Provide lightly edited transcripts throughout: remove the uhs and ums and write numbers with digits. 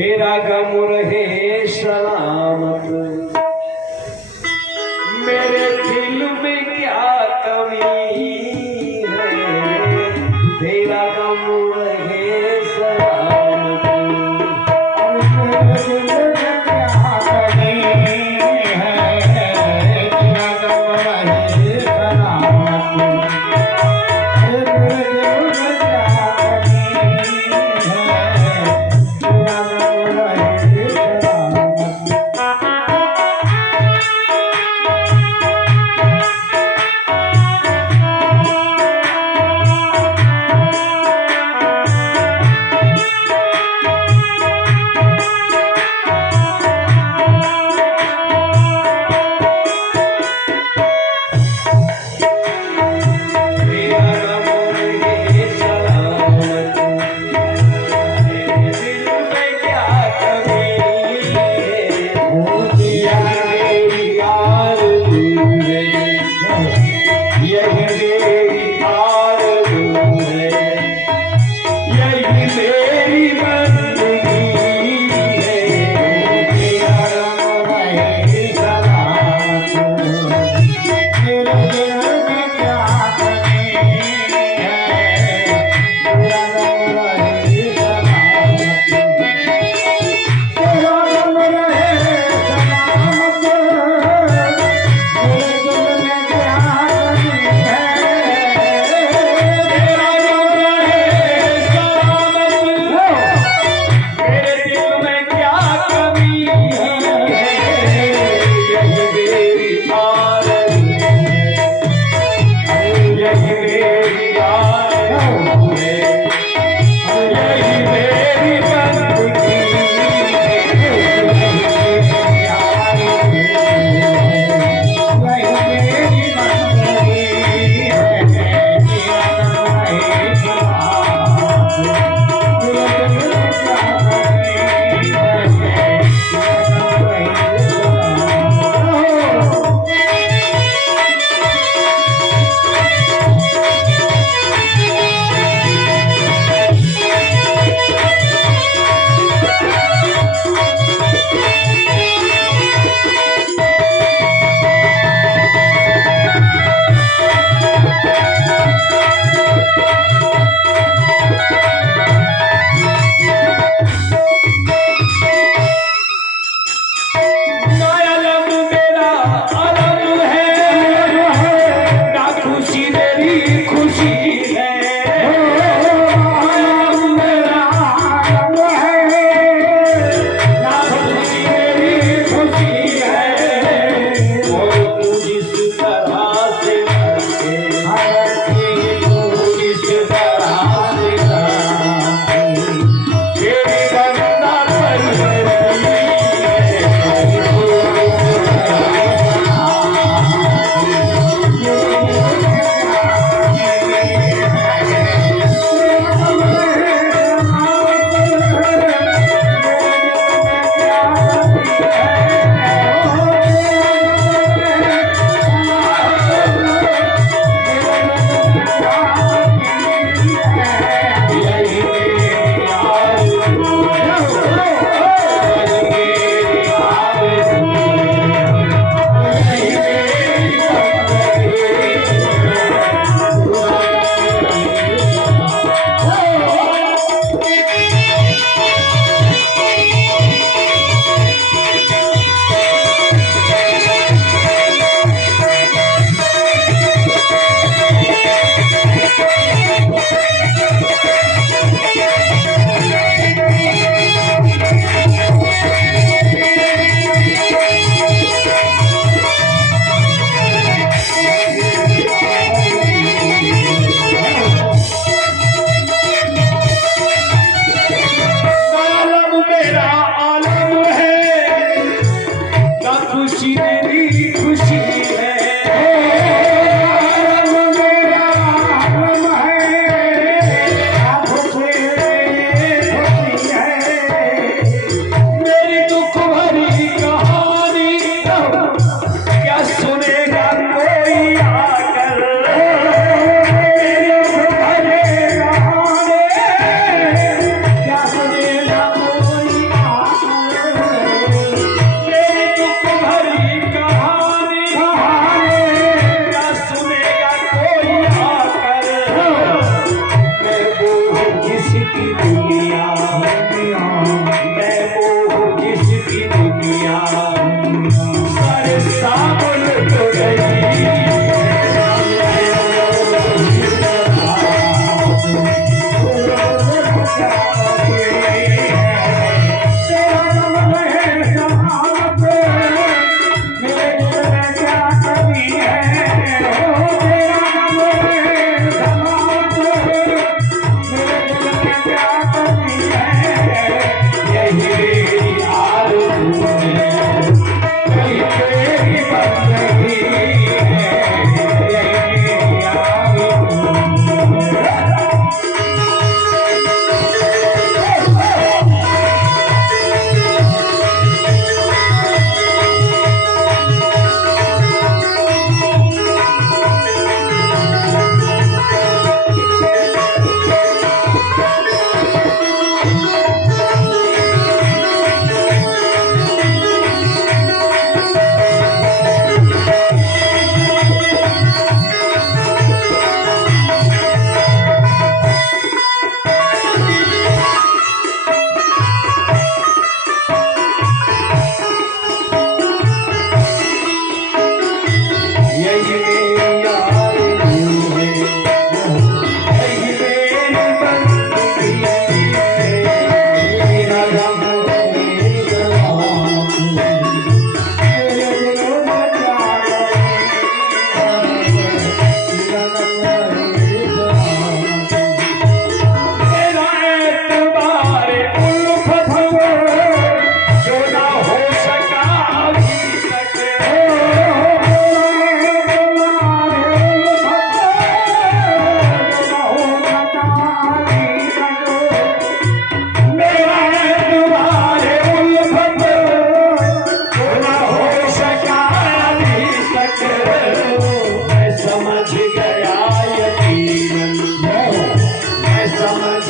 तेरा गम रहे सलामत। मेरे दिल में क्या कमी है, तेरा गम रहे सलामत। मेरे दिल में क्या कमी है, तेरा गम रहे सलामत। मेरे दिल में क्या कमी है, तेरा गम रहे सलामत।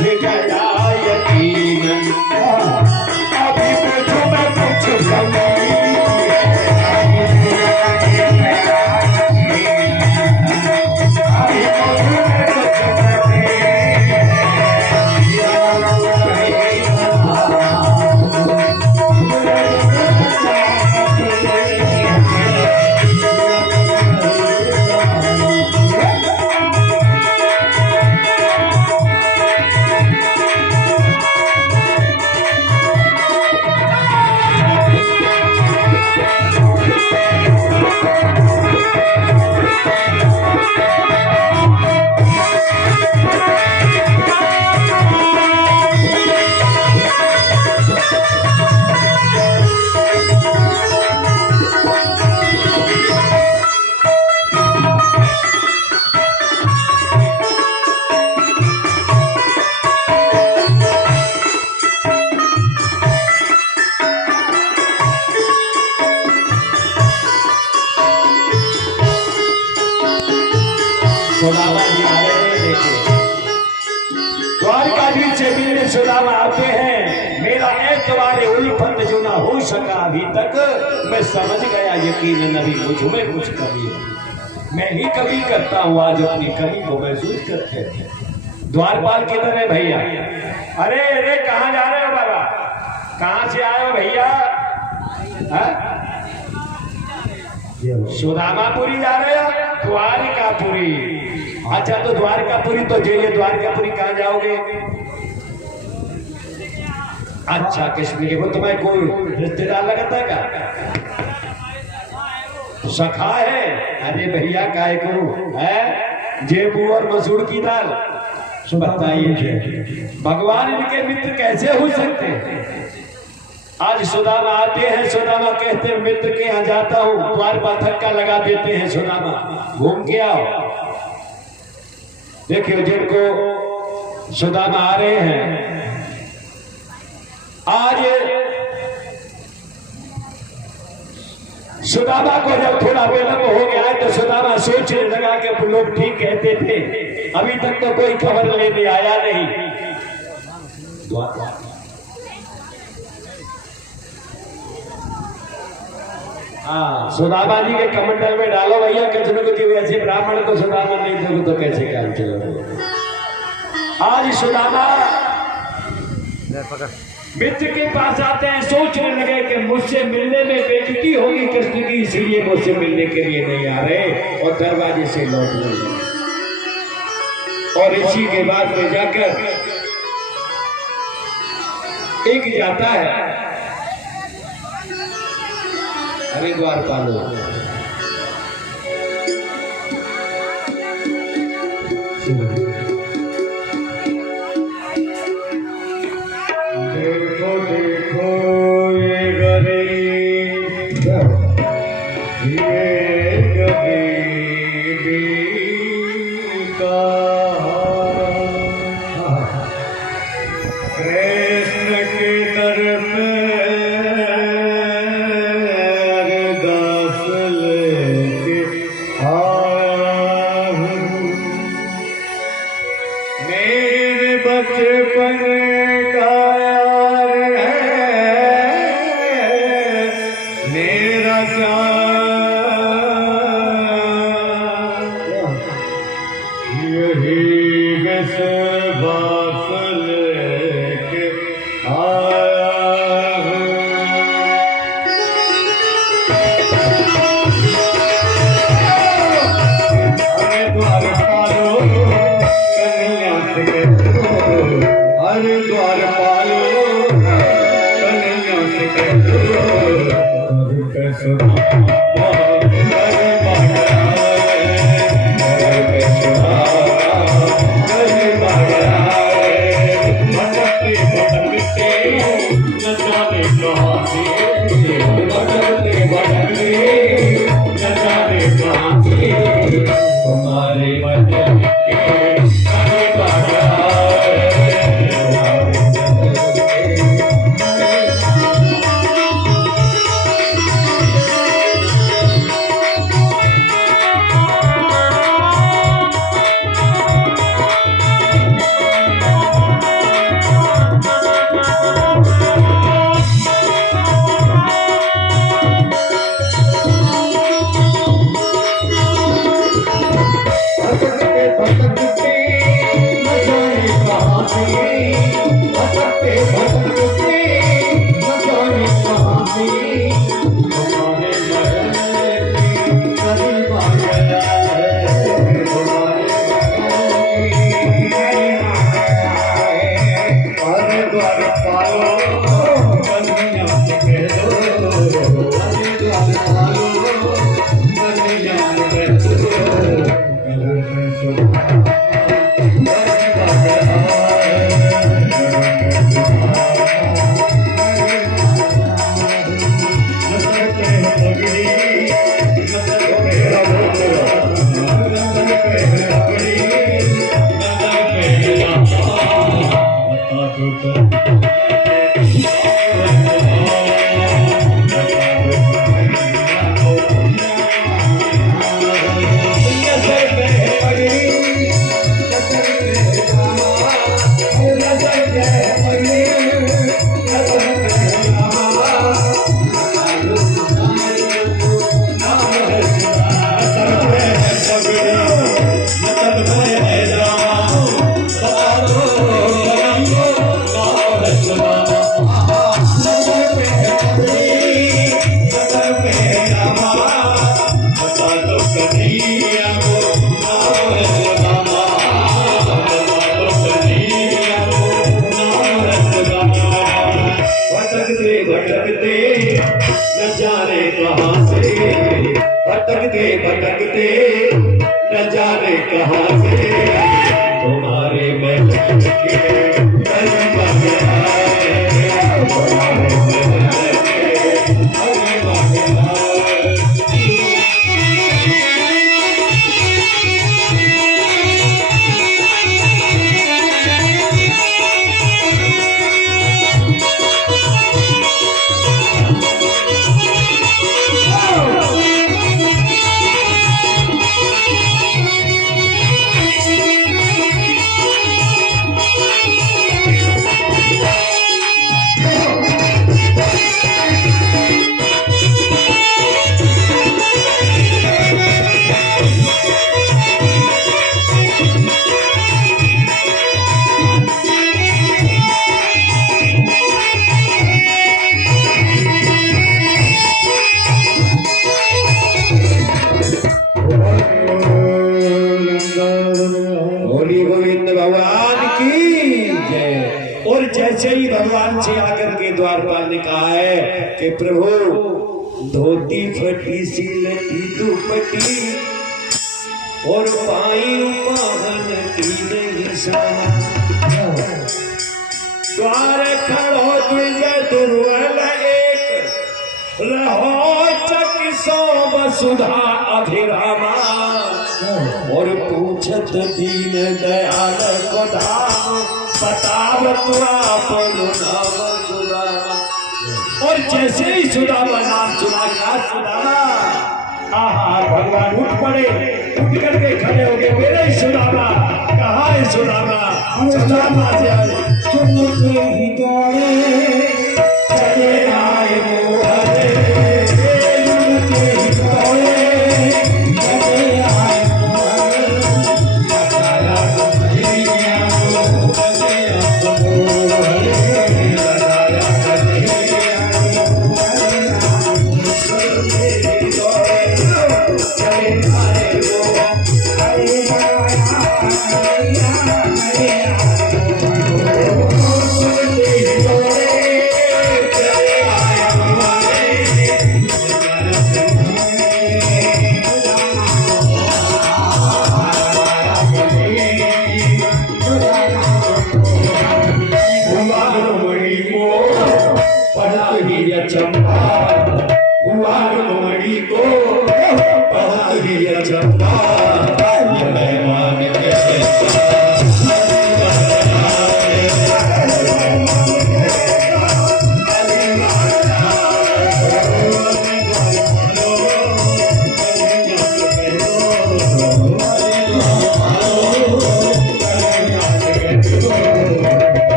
मुझसे गया यकीन, अभी मुझ में कुछ कमी सुदामा जी आ रहे हैं। देखिए द्वारकाधीश से मिलने सुदामा आते हैं। मेरा एतवार उल्फत जो ना हो सका अभी तक, मैं समझ गया यकीन अभी मुझ में कुछ कमी है। मैं ही कमी करता हूँ, आज अपनी कमी को महसूस करते हैं। द्वारपाल किधर है भैया? अरे अरे कहाँ जा रहे हो बाबा? कहाँ से आए हो भैया? सुदामापुरी जा रहे हो? द्वारकापुरी। अच्छा तो द्वारकापुरी तो जेल, द्वारकापुरी कहाँ जाओगे? अच्छा कश्मीर। वो तुम्हें कोई रिश्तेदार लगता है क्या? सखा है? अरे भैया काय करूं है? जेबू और मसूर की दाल। बताइए भगवान इनके मित्र कैसे हो सकते हैं? आज सुदामा आते हैं। सुदामा कहते हैं मित्र के यहाँ जाता हूँ। द्वारपाल धक्का लगा देते हैं। सुदामा घूम के आओ। देखिए जिनको सुदामा आ रहे हैं आज, सुदामा को जब थोड़ा विलंब हो गया तो सुदामा सोचने लगा कि लोग ठीक कहते थे, अभी तक तो कोई खबर लेने आया नहीं। हाँ सुदामा जी के कमंडल में डालो भैया कचरों को। वैसे ब्राह्मण को सुदामा नहीं दोगे तो कैसे काम चलेगा? आज सुदामा मित्र के पास आते हैं। सोचने लगे कि मुझसे मिलने में बेइज्जती होगी कृष्ण की, इसलिए मुझसे मिलने के लिए नहीं आ रहे और दरवाजे से लौट गए। और इसी के बाद में जाकर एक जाता है। अरे द्वारपालो देखो देखो ये गरीबी का कृष्ण की तरफ बचपन का यार है मेरा यही बस बात लेके आया हूँ। अरे द्वारपालो कन्हैया से अरे द्वारपालो कन्हैया से तुम्हारे वचन भटकते भटकते न जाने कहाँ से हमारे महल की गरिमा गया है। हमारे द्वार पालो कन्हैया कह दो, द्वार पालो कन्हैया कह भटकते भटकते न जाने कहाँ से तुम्हारे महल के गरिमा गया है। तुम्हारे महल के गरिमा गया है। और जैसे ही भगवान से आकर के द्वारपाल ने कहा है कि प्रभु धोती फटी सी लटी दुपट्टी और पाई पावन की नहीं समा द्वार खड़ो तुझे दुर्बल एक रहो चक सो वसुधा अभिरामा और पूछत दीन दयाल को धाम बतावत आपन नाम सुदामा। और जैसे ही सुदामा नाम सुना क्या सुदामा, आहा भगवान उठ पड़े, उठ करके खड़े हो गए। मेरे सुदामा कहाँ है सुदामा? सुदामा से आए चुनते ही दौड़े चले आए मोहरे, चुनते ही दौड़े चले आए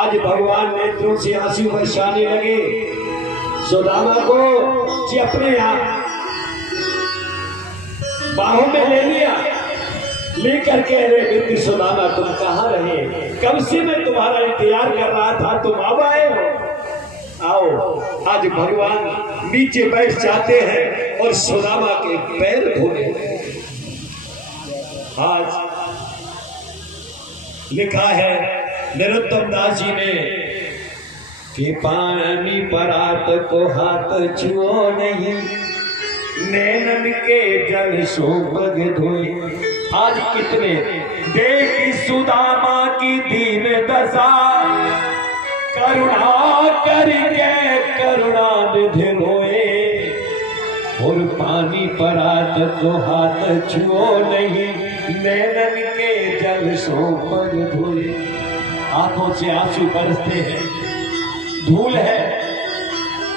आज भगवान नेत्रों से आंसू बरसाने लगे। सुदामा को जी अपने बाहों में ले लिया, लेकर के अरे मित्र सुदामा तुम कहाँ रहे, कब से मैं तुम्हारा इंतजार कर रहा था, तुम अब आए हो, आओ। आज भगवान नीचे बैठ जाते हैं और सुदामा के पैर धोने लगे। आज लिखा है नरोत्तम दास जी ने कि पानी परात को हाथ छुओ नहीं, नैनन के जल सो पग धोए। आज कितने देखी सुदामा की दीन दशा, करुणा करके करुणा निधि रोए। और पानी परात को हाथ छुओ नहीं, नैनन के जल सो पग धोए। आंखों से आंसू बरसते हैं, धूल है।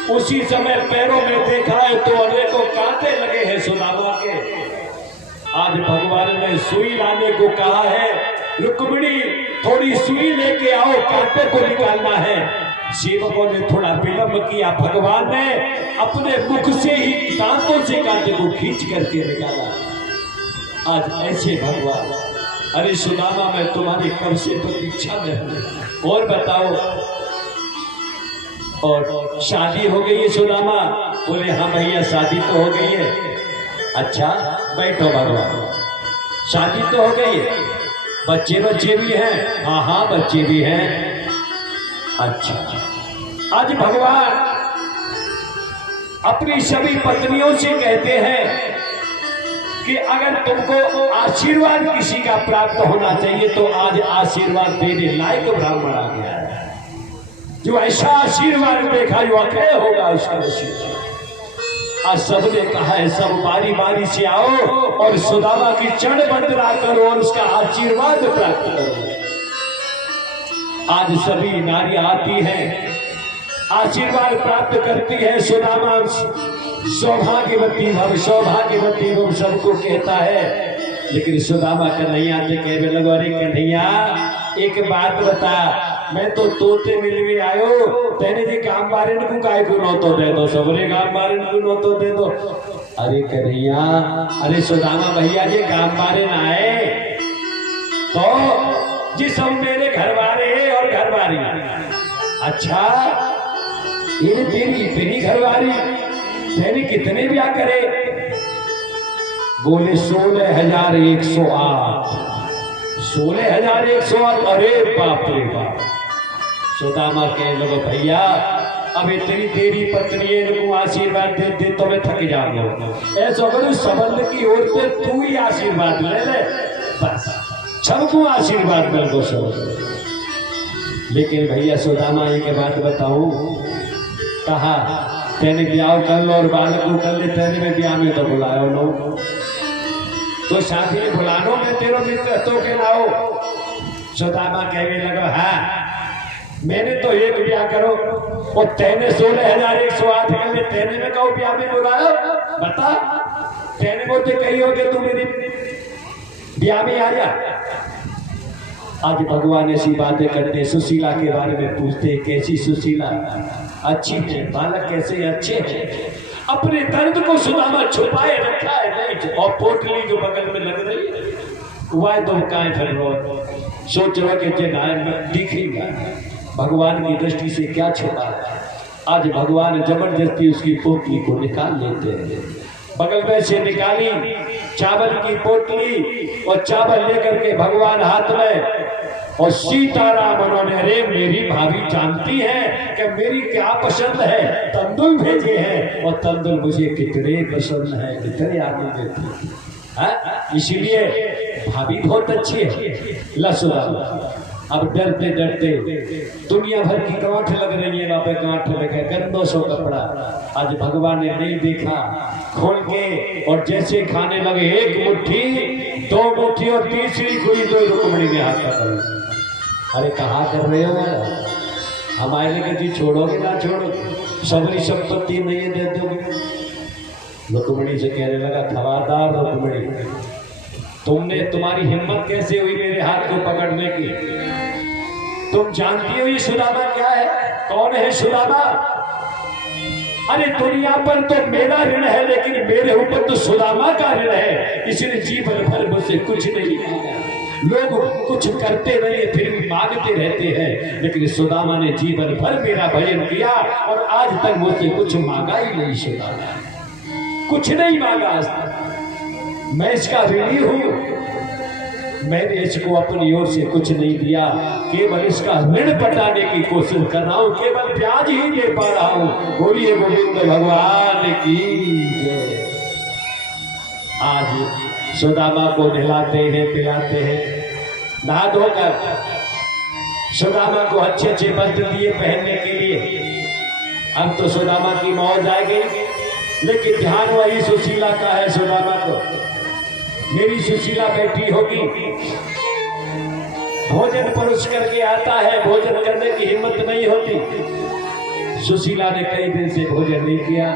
उसी समय पैरों में देखा है तो अनेकों कांटे लगे हैं सुदामा के। आज भगवान ने सुई लाने को कहा है, रुक्मिणी थोड़ी सुई लेके आओ, कांटे को निकालना है। सेवकों ने थोड़ा विलंब किया, भगवान ने अपने मुख से ही दांतों से कांटे को खींच करके निकाला। आज ऐसे भगवान, अरे सुदामा मैं तुम्हारी कब से प्रतीक्षा में हूं, और बताओ। और शादी हो गई है सुदामा? बोले हाँ भैया शादी तो हो गई है। अच्छा बैठो भगवान, शादी तो हो गई है, बच्चे भी हैं? हाँ हाँ बच्चे भी हैं। अच्छा, आज भगवान अपनी सभी पत्नियों से कहते हैं कि अगर तुमको आशीर्वाद किसी का प्राप्त होना चाहिए तो आज आशीर्वाद देने लायक ब्राह्मण आ गया है, जो ऐसा आशीर्वाद देखा जो अक्षय होगा उसका नसीब। आज सबने कहा है सब बारी बारी से आओ और सुदामा की चरण वंदना करो और उसका आशीर्वाद प्राप्त करो। आज सभी नारियां आती हैं, आशीर्वाद प्राप्त करती है। सुदामा सौभाग्यवती भव सौभाग्यवती भव सबको कहता है, लेकिन सुदामा कन्हैया से कहने लगो, अरे कन्हैया एक बात बता, मैं तो तोते मिलवे आयो, तेने जी काम बारे को काय को नो तो दे दो, सबरे काम बारे को नो तो दे दो। अरे कन्हैया, अरे सुदामा भैया जी काम बारे ना आए तो जी सब मेरे घर वाले और घर वाली। अच्छा ये तेरी घर वाली, तेरी कितने ब्याह करे? बोले 16,108। 16,108। अरे बाप रे बाप। सुदामा के लोगों भैया अभी तेरी पत्नी इनको आशीर्वाद दे दे तो मैं थक जाऊंगा। ऐसा करो संबंध की ओर से तू ही आशीर्वाद ले ले, बस सबको आशीर्वाद मिल गो सब। लेकिन भैया सुदामा एक बात बताऊं, कहा तेने ब्याह कर लो और बालक को कर ले, तेने में ब्याह में तो बुलायो नो, तो शादी में बुलानो में तेरो मित्र तो के लाओ। सुदामा कहने लगा हाँ मैंने तो एक ब्याह करो और तेने 16,108 कर ले, तेने में कहो ब्याह में बुलायो, बता तेने बोलते कही हो कि तू मेरी ब्याह में आया। आज भगवान ऐसी बातें करते, सुशीला के बारे में पूछते, कैसी सुशीला? अच्छी है, बालक कैसे? अच्छे हैं। अपने दर्द को सुदामा छुपाए रखा है नहीं, और पोटली जो बगल में लग रही है वह तो काय फिर सोच रहा कि दिखेगा भगवान की दृष्टि से क्या छुपा है। आज भगवान जबरदस्ती उसकी पोटली को निकाल लेते हैं। बगल में से निकाली चावल की पोटली और चावल लेकर के भगवान हाथ में, और सीताराम उन्होंने, अरे मेरी भाभी जानती है कि मेरी क्या पसंद है, तंदुल भेजे हैं और तंदुल मुझे कितने पसंद है, कितने आदमी देती है, इसीलिए भाभी बहुत अच्छी है। लसुदामा अब डरते डरते दुनिया भर की गांठ लग रही है, वहां पे गांठ लगे गंदों सो कपड़ा। आज भगवान ने नहीं देखा, खोल के और जैसे खाने लगे, एक मुट्ठी, दो मुट्ठी और तीसरी खुली तो रुक्मिणी में हाथ पकड़। अरे कहाँ कर रहे हो? हमारे लिए जी छोड़ोगे ना छोड़ोगे? सबरी संपत्ति नहीं दे दोगे? रुक्मिणी से कहने लगा, खबरदार रुक्मिणी, तुम्हारी हिम्मत कैसे हुई मेरे हाथ को पकड़ने की? तुम जानती हो ये सुदामा क्या है? कौन है सुदामा? अरे दुनिया पर तो मेरा ऋण है, लेकिन मेरे ऊपर तो सुदामा का ऋण है। इसलिए जीवन भर मुझसे कुछ नहीं मांगा। लोग कुछ करते रहे फिर भी मांगते रहते हैं, लेकिन सुदामा ने जीवन भर मेरा भजन किया और आज तक मुझसे कुछ मांगा ही नहीं। सुदामा कुछ नहीं मांगा आज तक। मैं इसका ऋणी हूं। मैंने इसको अपनी ओर से कुछ नहीं दिया, केवल इसका ऋण पटाने की कोशिश कर रहा हूं, केवल ब्याज ही दे पा रहा हूं। बोलिए गोविंद भगवान की जय। आज सुदामा को नहलाते हैं, पिलाते हैं, नहा धोकर सुदामा को अच्छे अच्छे वस्त्र दिए पहनने के लिए। अब तो सुदामा की मौज आ गई, लेकिन ध्यान वही सुशीला का है। सुदामा को मेरी सुशीला बैठी होगी, भोजन परोस करके आता है, भोजन करने की हिम्मत नहीं होती। सुशीला ने कई दिन से भोजन नहीं किया।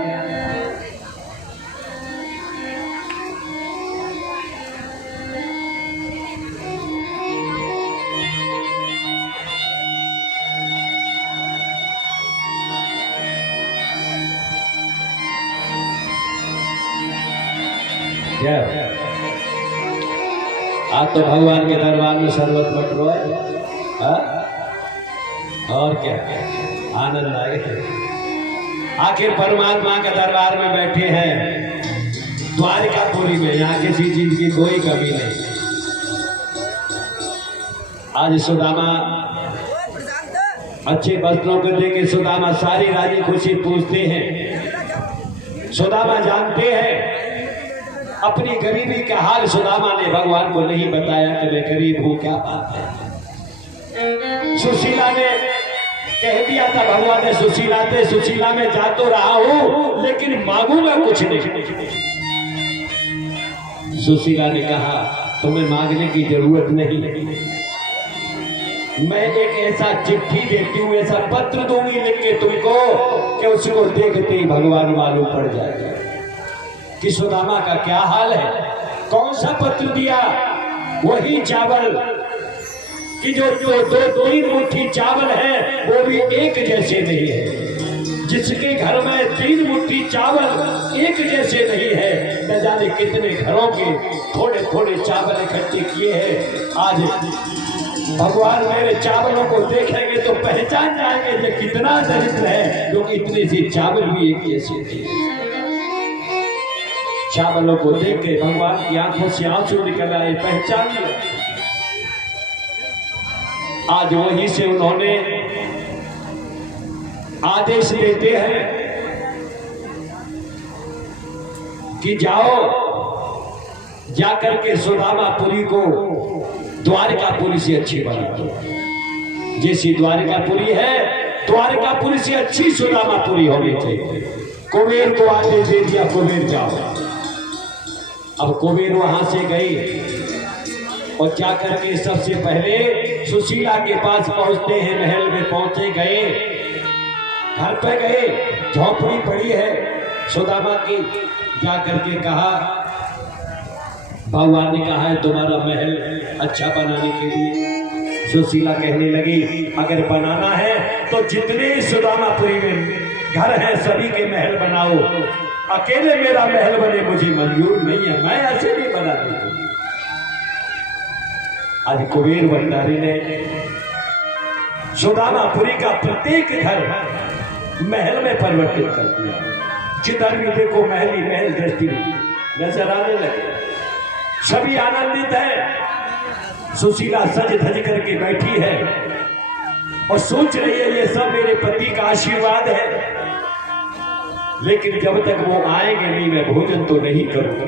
आज तो भगवान के दरबार में शरबत बट रहा है, और क्या आनंद आए। आखिर परमात्मा के दरबार में बैठे हैं द्वारकापुरी में, यहाँ किसी चीज की कोई कमी नहीं। आज सुदामा अच्छे वस्त्रों को देके सुदामा सारी राजी खुशी पूछते हैं। सुदामा जानते हैं अपनी गरीबी का हाल। सुदामा ने भगवान को नहीं बताया कि मैं गरीब हूं, क्या बात है। सुशीला ने कह दिया था, भगवान ने सुशीला में जा तो रहा हूं, लेकिन मांगूंगा कुछ नहीं। सुशीला ने कहा तुम्हें मांगने की जरूरत नहीं, मैं एक ऐसा चिट्ठी देती हूँ, ऐसा पत्र दूंगी लिख के तुमको कि उसको देखते ही भगवान मालूम पड़ जाएगा कि सुदामा का क्या हाल है। कौन सा पत्र दिया? वही चावल कि जो दो तीन मुट्ठी चावल है वो भी एक जैसे नहीं है। जिसके घर में 3 मुट्ठी चावल एक जैसे नहीं है, न जाने कितने घरों के थोड़े थोड़े चावल इकट्ठे किए हैं। आज भगवान मेरे चावलों को देखेंगे तो पहचान जाएंगे ये कितना दरिद्र है, जो इतने से चावल भी एक जैसे थे। चावलों को देख के भगवान की आंखों से आंसू निकल आए, पहचान लिया। आज वहीं से उन्होंने आदेश देते हैं कि जाओ जाकर के सुदामापुरी को द्वारकापुरी से अच्छी बना दो। जैसी द्वारकापुरी है, द्वारकापुरी से अच्छी सुदामापुरी होनी चाहिए। कुबेर को आदेश दे दिया, कुबेर जाओ। अब कुबेर वहां से गए और जाकर के सबसे पहले सुशीला के पास पहुंचते हैं। महल में पहुंचे, गए घर पे गए, झोपड़ी पड़ी है सुदामा की। जाकर के कहा, भगवान ने कहा है तुम्हारा महल अच्छा बनाने के लिए। सुशीला कहने लगी अगर बनाना है तो जितने सुदामापुरी में घर है सभी के महल बनाओ, अकेले मेरा महल बने मुझे मंजूर नहीं है, मैं ऐसे नहीं बना दूंगी। आज कुबेर भंडारी ने सुदामापुरी का प्रत्येक घर महल में परिवर्तित कर दिया। जिधर भी देखो महल ही महल दृष्टि नजर आने लगे। सभी आनंदित है। सुशीला सज धज करके बैठी है और सोच रही है ये सब मेरे पति का आशीर्वाद है, लेकिन जब तक वो आएंगे नहीं मैं भोजन तो नहीं करूंगा।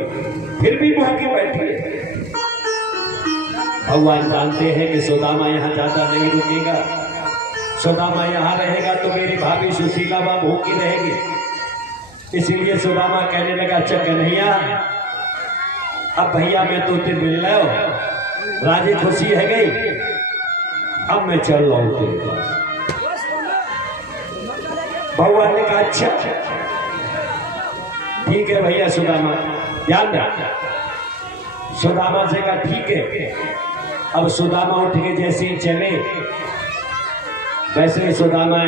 फिर भी भूखी बैठी है। भगवान जानते हैं कि सुदामा यहाँ ज्यादा नहीं रुकेगा। सुदामा यहाँ रहेगा तो मेरी भाभी सुशीला वहां भूखी रहेगी। इसीलिए सुदामा कहने लगा, अच्छा कन्हैया अब भैया मैं तो तेरे मिल रहा हूं, राजी खुशी है गई, अब मैं चल रहा हूं तेरे पास। भगवान ने कहा अच्छा ठीक है भैया सुदामा ध्यान रख। सुदामा से कहा ठीक है। अब सुदामा उठ के जैसे ही चले वैसे सुदामा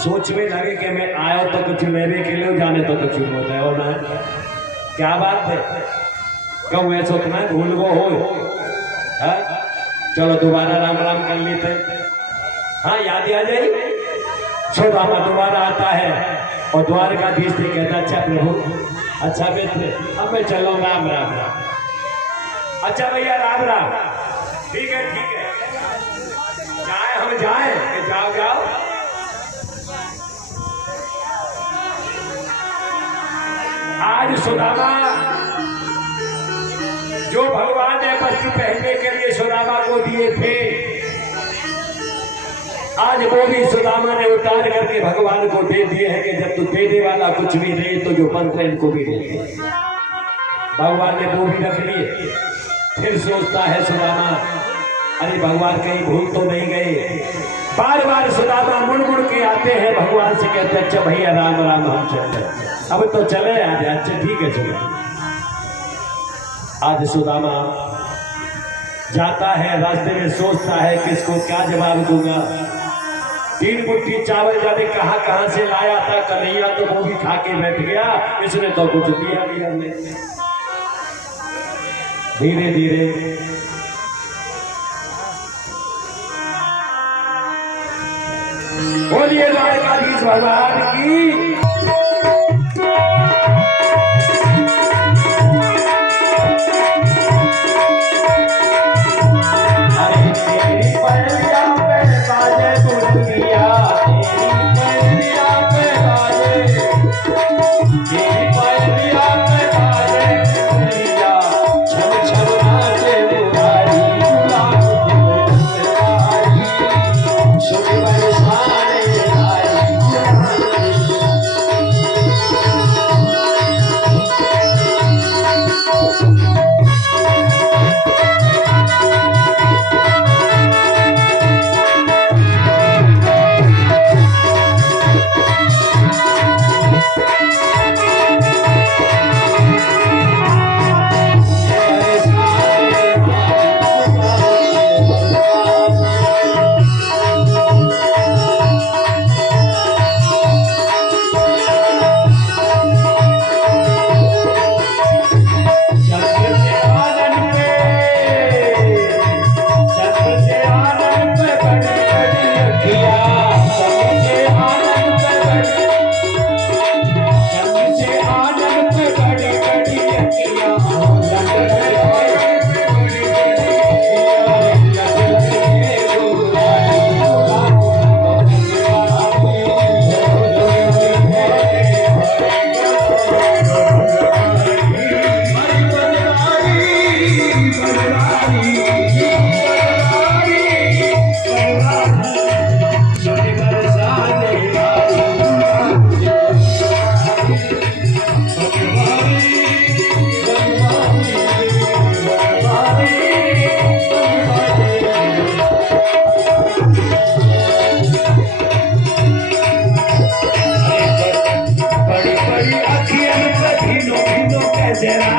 सोच में लगे कि मैं आयो तो कुछ मेरे के लिए जाने तो कुछ होता है और ना क्या बात है कहूँ ऐसा तो मैं भूल गो हो हा? चलो दोबारा राम राम कर लेते हाँ याद आ जाए सुदामा दोबारा आता है और द्वारकाधीश से कहता अच्छा प्रभु अच्छा मित्र अब मैं चलो राम राम राम अच्छा भैया राम राम ठीक है जाए हम जाए जाओ जाओ आज सुदामा जो भगवान ने वस्त्र पहनने के लिए सुदामा को दिए थे आज वो भी सुदामा ने उतार करके भगवान को दे दिए हैं कि जब तू देने वाला कुछ भी नहीं तो जो पंथ है इनको भी दे दे भगवान ने वो भी रख लिए फिर सोचता है सुदामा अरे भगवान कहीं भूल तो नहीं गए बार बार सुदामा मुड़ मुड़ के आते हैं भगवान से कहते अच्छा भैया राम राम हम चलते अब तो चले आज अच्छा ठीक है चलो आज सुदामा जाता है रास्ते में सोचता है किसको क्या जवाब दूंगा 3 मुट्ठी चावल जाने कहां से लाया था कन्हैया तो वो भी खा के बैठ गया इसने तो कुछ दिया नहीं हमने धीरे धीरे बोलिए द्वारकाधीश भगवान की Yeah.